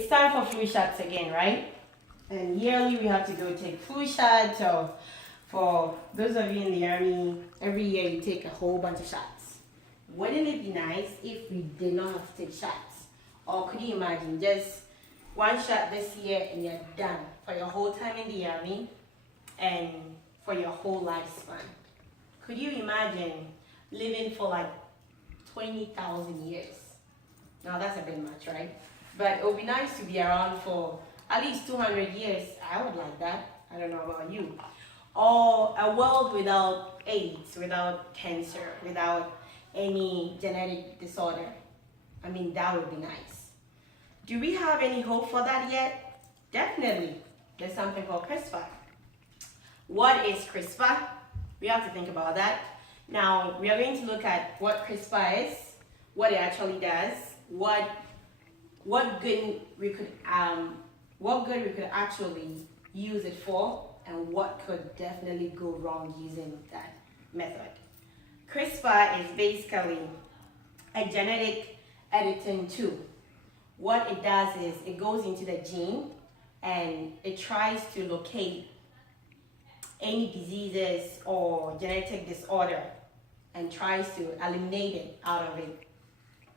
It's time for flu shots again, right? And yearly we have to go take flu shots. So for those of you in the army, every year you take a whole bunch of shots. Wouldn't it be nice if we did not have to take shots? Or could you imagine just one shot this year and you're done for your whole time in the army and for your whole lifespan? Could you imagine living for like 20,000 years? Now that's a bit much, right? But it would be nice to be around for at least 200 years. I would like that. I don't know about you. Or a world without AIDS, without cancer, without any genetic disorder. I mean, that would be nice. Do we have any hope for that yet? Definitely. There's something called CRISPR. What is CRISPR? We have to think about that. Now, we are going to look at what CRISPR is, what it actually does, what good we could actually use it for, and what could definitely go wrong using that method. CRISPR is basically a genetic editing tool. What it does is it goes into the gene and it tries to locate any diseases or genetic disorder and tries to eliminate it out of it.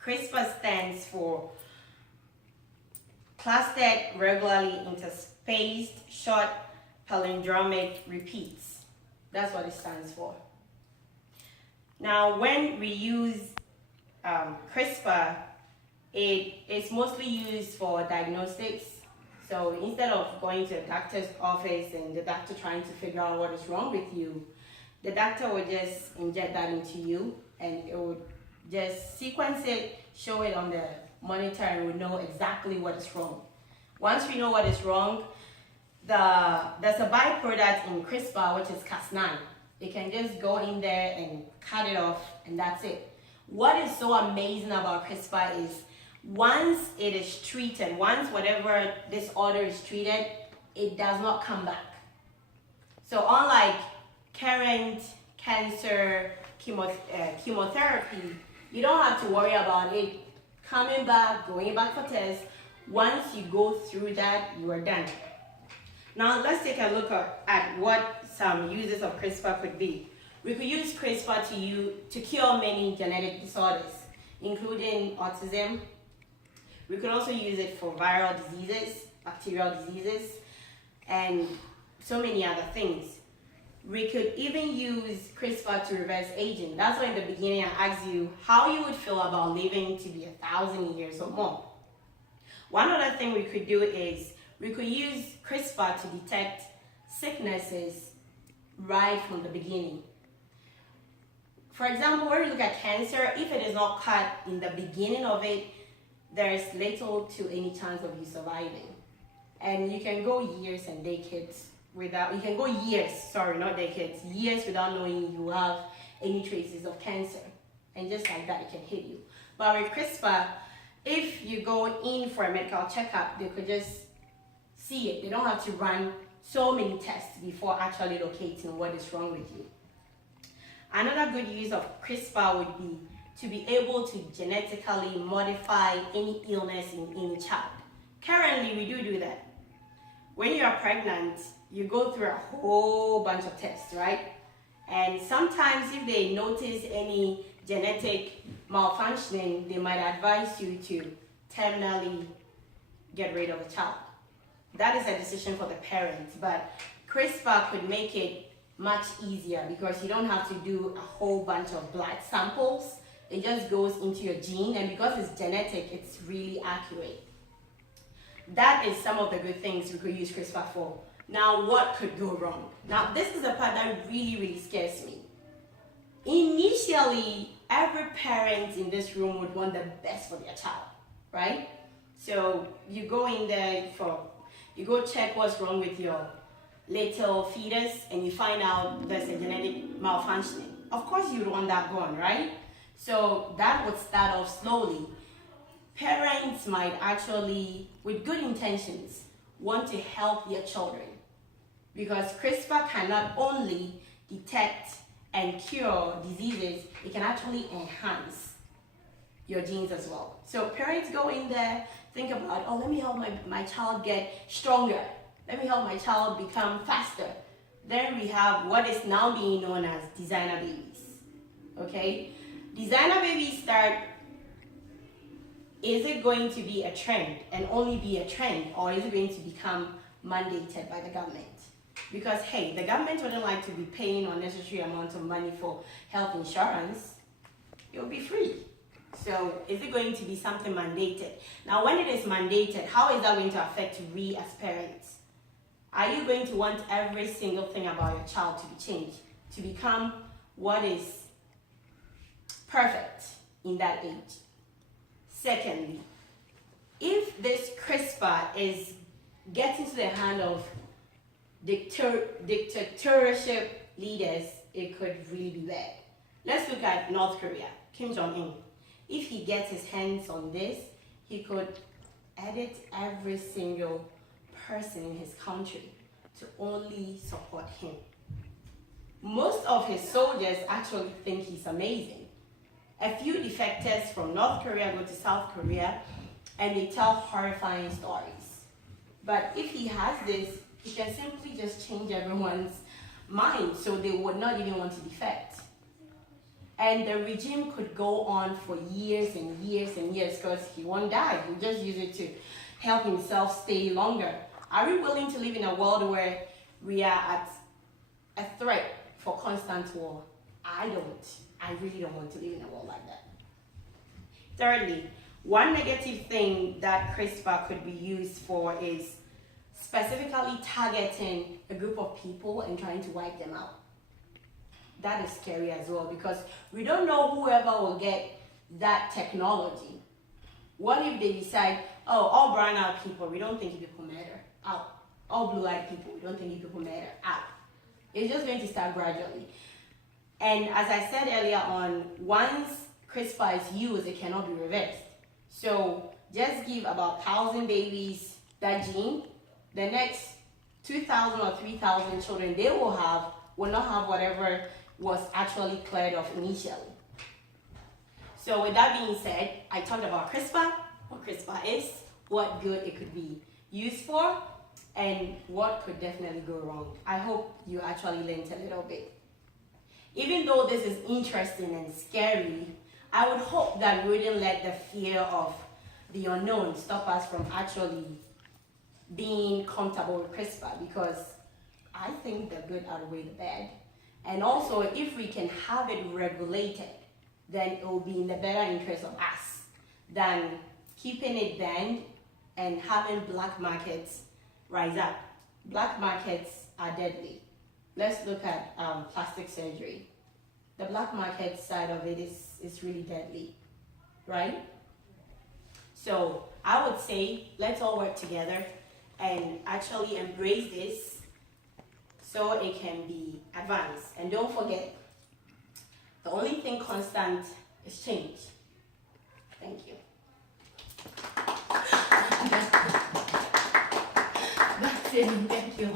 CRISPR stands for clustered, regularly interspaced, short palindromic repeats. That's what it stands for. Now, when we use CRISPR, it's mostly used for diagnostics. So instead of going to a doctor's office and the doctor trying to figure out what is wrong with you, the doctor would just inject that into you and it would just sequence it, show it on the monitor, and we know exactly what is wrong. Once we know what is wrong, there's a byproduct in CRISPR, which is Cas9. You can just go in there and cut it off, and that's it. What is so amazing about CRISPR is once it is treated, once whatever disorder is treated, it does not come back. So unlike current cancer chemotherapy, you don't have to worry about it coming back, going back for tests. Once you go through that, you are done. Now let's take a look at what some uses of CRISPR could be. We could use CRISPR to cure many genetic disorders, including autism. We could also use it for viral diseases, bacterial diseases, and so many other things. We could even use CRISPR to reverse aging. That's why in the beginning I asked you how you would feel about living to be 1,000 years or more. One other thing we could do is we could use CRISPR to detect sicknesses right from the beginning. For example, when we look at cancer, if it is not caught in the beginning of it, there is little to any chance of you surviving. And you can go years and decades without, you can go years, sorry, not decades, years without knowing you have any traces of cancer. And just like that, it can hit you. But with CRISPR, if you go in for a medical checkup, they could just see it. They don't have to run so many tests before actually locating what is wrong with you. Another good use of CRISPR would be to be able to genetically modify any illness in any child. Currently, we do that. When you are pregnant, you go through a whole bunch of tests, right? And sometimes if they notice any genetic malfunctioning, they might advise you to terminally get rid of the child. That is a decision for the parents, but CRISPR could make it much easier because you don't have to do a whole bunch of blood samples. It just goes into your gene, and because it's genetic, it's really accurate. That is some of the good things we could use CRISPR for. Now, what could go wrong? Now, this is the part that really scares me. Initially, every parent in this room would want the best for their child, right? So you go in there you go check what's wrong with your little fetus, and you find out there's a genetic malfunctioning. Of course, you'd want that gone, right? So that would start off slowly. Parents might actually, with good intentions, want to help their children because CRISPR can not only detect and cure diseases, it can actually enhance your genes as well. So parents go in there think about, oh, let me help my child get stronger. Let me help my child become faster. Then we have what is now being known as designer babies. Okay? Designer babies start, is it going to be a trend and only be a trend, or is it going to become mandated by the government? Because hey, the government wouldn't like to be paying unnecessary amounts of money for health insurance. It will be free. So is it going to be something mandated? Now when it is mandated, how is that going to affect we as parents? Are you going to want every single thing about your child to be changed, to become what is perfect in that age? Secondly, if this CRISPR is getting to the hand of dictatorship leaders, it could really be bad. Let's look at North Korea, Kim Jong-un. If he gets his hands on this, he could edit every single person in his country to only support him. Most of his soldiers actually think he's amazing. A few defectors from North Korea go to South Korea and they tell horrifying stories. But if he has this, he can simply just change everyone's mind so they would not even want to defect. And the regime could go on for years and years and years because he won't die. He'll just use it to help himself stay longer. Are we willing to live in a world where we are at a threat for constant war? I don't. I really don't want to live in a world like that. Thirdly, one negative thing that CRISPR could be used for is specifically targeting a group of people and trying to wipe them out. That is scary as well because we don't know whoever will get that technology. What if they decide, oh, all brown-eyed people, we don't think people matter, out. All blue-eyed people, we don't think people matter, out. It's just going to start gradually. And as I said earlier on, once CRISPR is used, it cannot be reversed. So just give about 1,000 babies that gene, the next 2,000 or 3,000 children they will not have whatever was actually cleared off initially. So with that being said, I talked about CRISPR, what CRISPR is, what good it could be used for, and what could definitely go wrong. I hope you actually learned a little bit. Even though this is interesting and scary, I would hope that we wouldn't let the fear of the unknown stop us from actually being comfortable with CRISPR, because I think the good outweigh the bad. And also, if we can have it regulated, then it will be in the better interest of us than keeping it banned and having black markets rise up. Black markets are deadly. Let's look at plastic surgery. The black market side of it is really deadly, right? So I would say let's all work together and actually embrace this so it can be advanced. And don't forget, the only thing constant is change. Thank you. That's it. Thank you.